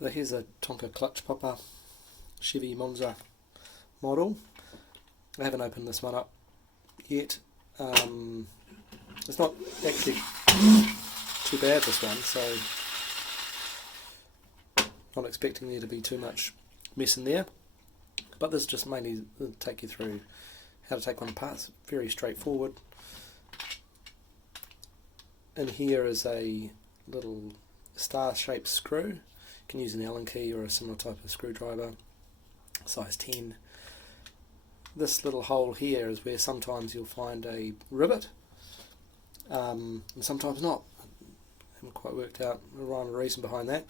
Here's a Tonka Clutch Popper Chevy Monza model. I haven't opened this one up yet. It's not actually too bad, this one, so not expecting there to be too much mess in there. But this is just mainly to take you through how to take one apart. It's very straightforward. And here is a little star-shaped screw. You can use an Allen key or a similar type of screwdriver, size 10. This little hole here is where sometimes you'll find a rivet, and sometimes not. I haven't quite worked out the rhyme or reason behind that,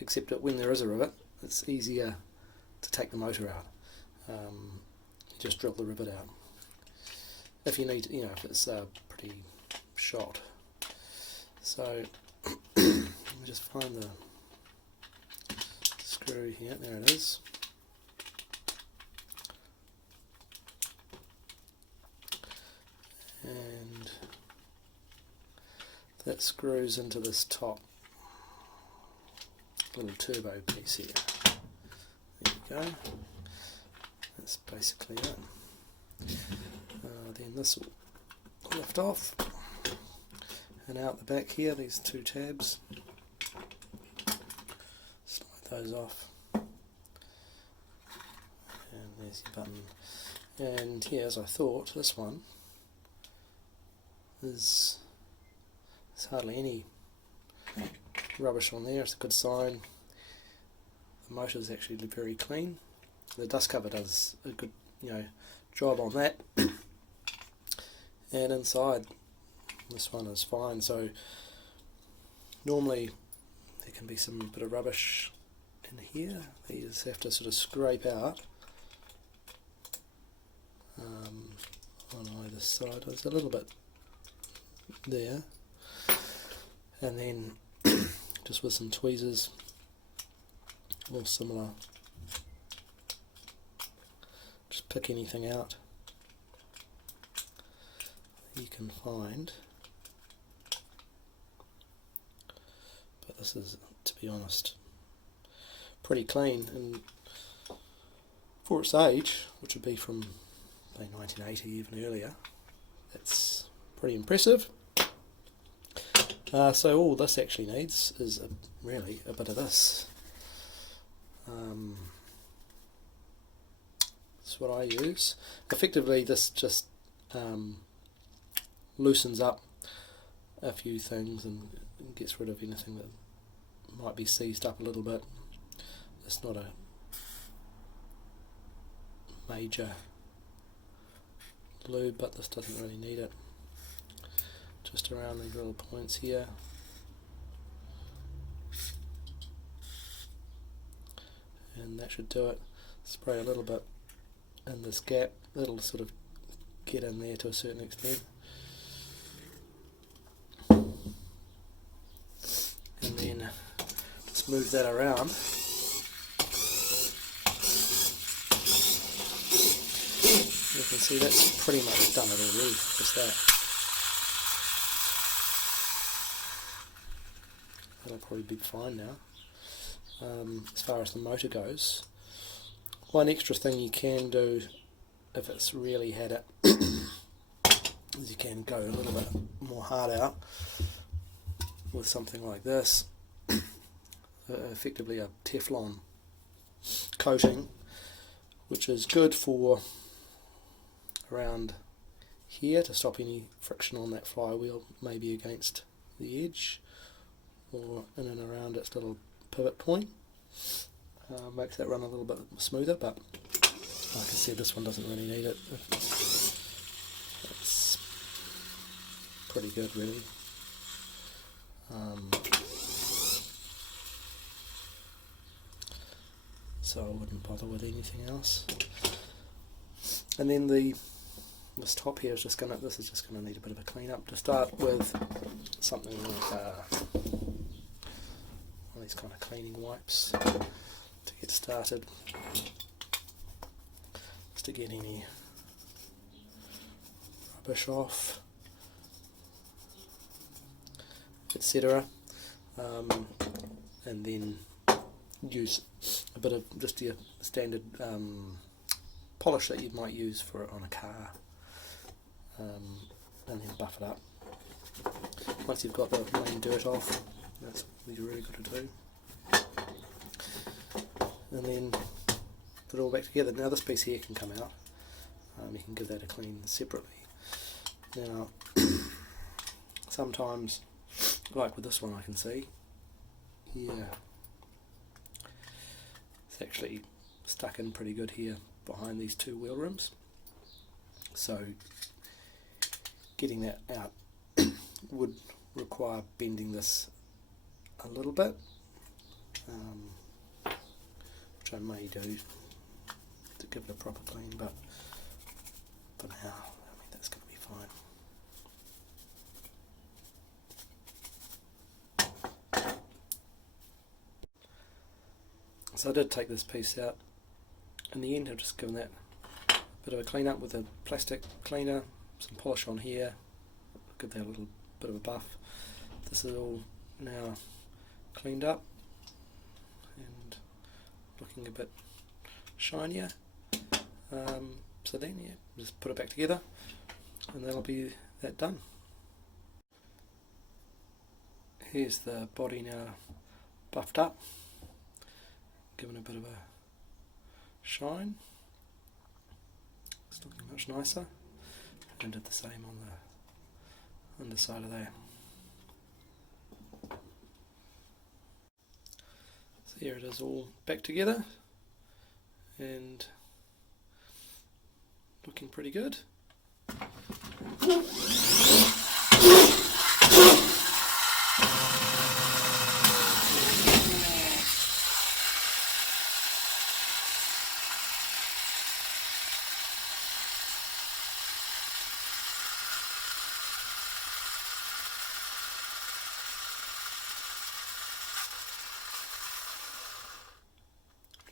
except that when there is a rivet, it's easier to take the motor out. Just drill the rivet out. If you need, if it's pretty shot. So let me just find the screw here. There it is. And that screws into this top little turbo piece here. There you go. That's basically it. Then this will lift off, and out the back here, these two tabs. Slide those off, and there's your button. And here, as I thought, this one there's hardly any rubbish on there. It's a good sign. The motor is actually very clean. The dust cover does a good job on that. And inside, this one is fine. So normally there can be some bit of rubbish in here that you just have to sort of scrape out on either side. There's a little bit there, and then just with some tweezers or similar, just pick anything out you can find. But this is, to be honest, pretty clean, and for its age, which would be from 1980, even earlier, it's pretty impressive. So all this actually needs is really a bit of this. That's what I use. Effectively, this just loosens up a few things and gets rid of anything that might be seized up a little bit. It's not a major lube, but this doesn't really need it. Just around these little points here. And that should do it. Spray a little bit in this gap. It'll sort of get in there to a certain extent. And then just move that around. You can see that's pretty much done it already, just that. That'll probably be fine now. As far as the motor goes, one extra thing you can do if it's really had it is you can go a little bit more hard out with something like this, effectively a Teflon coating, which is good for around here to stop any friction on that flywheel, maybe against the edge or in and around its little pivot point. Makes that run a little bit smoother, but like I said, this one doesn't really need it. It's pretty good, really. So I wouldn't bother with anything else. And then this top here is just gonna need a bit of a clean up. To start with, something like one of these kind of cleaning wipes to get started, just to get any rubbish off, etc. And then use a bit of just your standard polish that you might use for it on a car, and then buff it up. Once you've got the main dirt off, that's what you're really got to do, and then put it all back together. Now this piece here can come out. You can give that a clean separately. Now sometimes, like with this one, I can see here it's actually stuck in pretty good here behind these two wheel rims, so getting that out would require bending this a little bit, which I may do to give it a proper clean, but for now, I mean, that's going to be fine. So I did take this piece out. In the end, I've just given that a bit of a clean up with a plastic cleaner, some polish on here, give that a little bit of a buff. This is all now cleaned up and looking a bit shinier. So then, yeah, just put it back together, and that'll be that done. Here's the body now buffed up, given a bit of a shine. It's looking much nicer, and did the same on the underside of there. So here it is all back together and looking pretty good.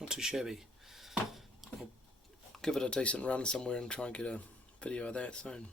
Not too shabby. I'll give it a decent run somewhere and try and get a video of that soon.